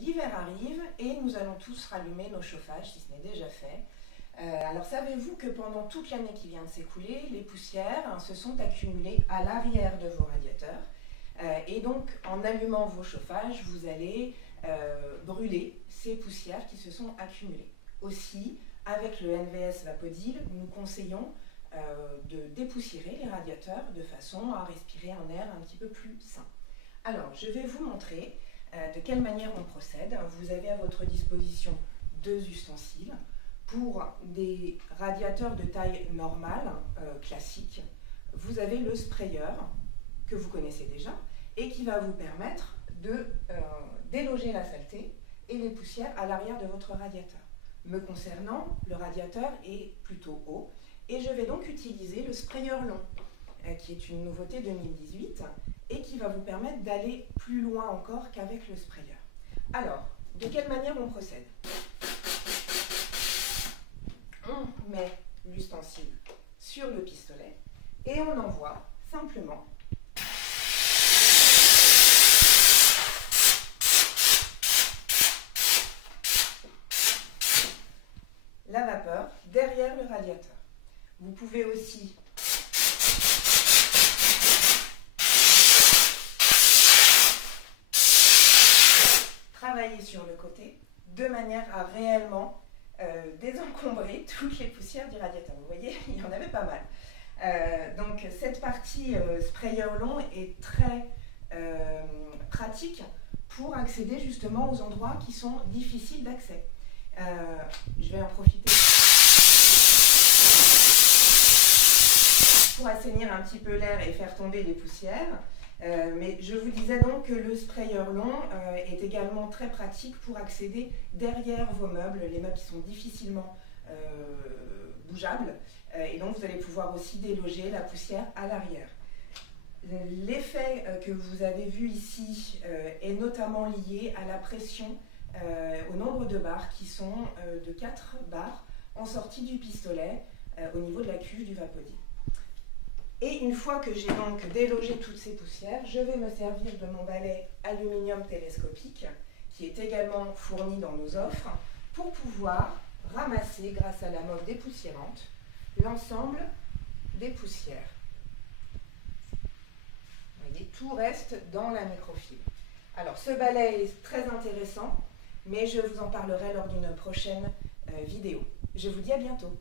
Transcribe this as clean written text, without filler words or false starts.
L'hiver arrive et nous allons tous rallumer nos chauffages si ce n'est déjà fait. Alors savez-vous que pendant toute l'année qui vient de s'écouler, les poussières se sont accumulées à l'arrière de vos radiateurs et donc en allumant vos chauffages, vous allez brûler ces poussières qui se sont accumulées. Aussi, avec le NVS Vapodil, nous conseillons de dépoussiérer les radiateurs de façon à respirer un air un petit peu plus sain. Alors, je vais vous montrer de quelle manière on procède. Vous avez à votre disposition deux ustensiles. Pour des radiateurs de taille normale, classique, vous avez le sprayer que vous connaissez déjà et qui va vous permettre de déloger la saleté et les poussières à l'arrière de votre radiateur. Me concernant, le radiateur est plutôt haut et je vais donc utiliser le sprayer long, qui est une nouveauté 2018 et qui va vous permettre d'aller plus loin encore qu'avec le sprayer. Alors, de quelle manière on procède ? On met l'ustensile sur le pistolet et on envoie simplement la vapeur derrière le radiateur. Vous pouvez aussi travailler sur le côté de manière à réellement désencombrer toutes les poussières du radiateur. Vous voyez, il y en avait pas mal. Donc cette partie sprayer long est très pratique pour accéder justement aux endroits qui sont difficiles d'accès. Je vais en profiter pour assainir un petit peu l'air et faire tomber les poussières. Mais je vous disais donc que le sprayer long est également très pratique pour accéder derrière vos meubles, les meubles qui sont difficilement bougeables, et donc vous allez pouvoir aussi déloger la poussière à l'arrière. L'effet que vous avez vu ici est notamment lié à la pression, au nombre de barres qui sont de 4 barres en sortie du pistolet au niveau de la cuve du Vapodil. Et une fois que j'ai donc délogé toutes ces poussières, je vais me servir de mon balai aluminium télescopique, qui est également fourni dans nos offres, pour pouvoir ramasser, grâce à la moque dépoussiérante, l'ensemble des poussières. Vous voyez, tout reste dans la microfibre. Alors, ce balai est très intéressant, mais je vous en parlerai lors d'une prochaine vidéo. Je vous dis à bientôt.